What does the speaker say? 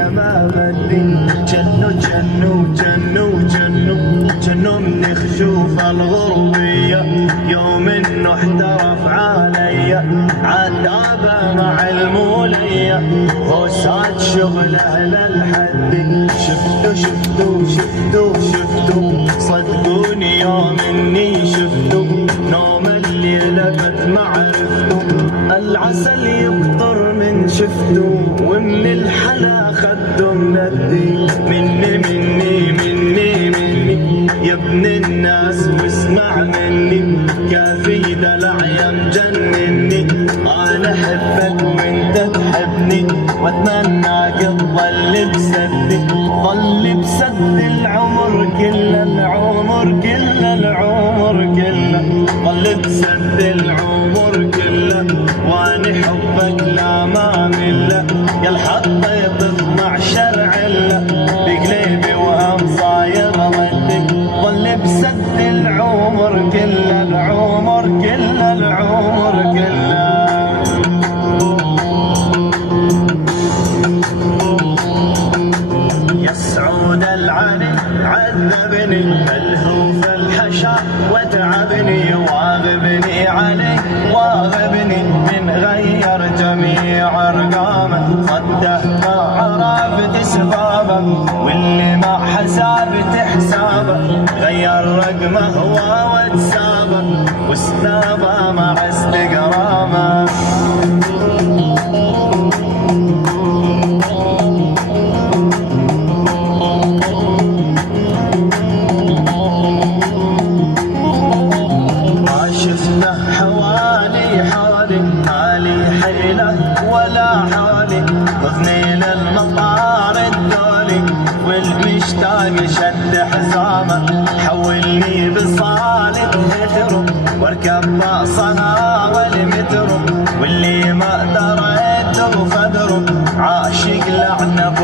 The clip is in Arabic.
الدنيا ما بدي جنو من خشوف الغربية يوم انه احترف عليا عتابة مع المولية وسعد شغله للحد شفتو صدقوني يوم اني شفتو نوم الليل بت معرفتو العسل يقطر من شفتو ومن الحلا خدو مندي مني يا ابن الناس واسمع مني كافي دلع يا مجنني انا احبك وانت تحبني واتمناك تضل بسدي ضل بسد العمر كله ضل بسد العمر كله وانا حبك لا ما مله يا الحطه يطمع شرع الله بقلبي وهم صاير ضدك ضل بسد العمر كله العمر كله يا سعود العلي عذبني بل هو في الحشا وتعبني واغبني عليه واغبني من غير جميع ارقامه صده ما عرفت اسبابه واللي ما حسابت حسابه غير رقمه هو واتسابه واستابه مع استقرامه ولا حالي خذني للمطار الدولي والمشتاق شد حزامه حولني بصالة مترو واركب باصها والمترو واللي ما دريته فدره عاشق لعنه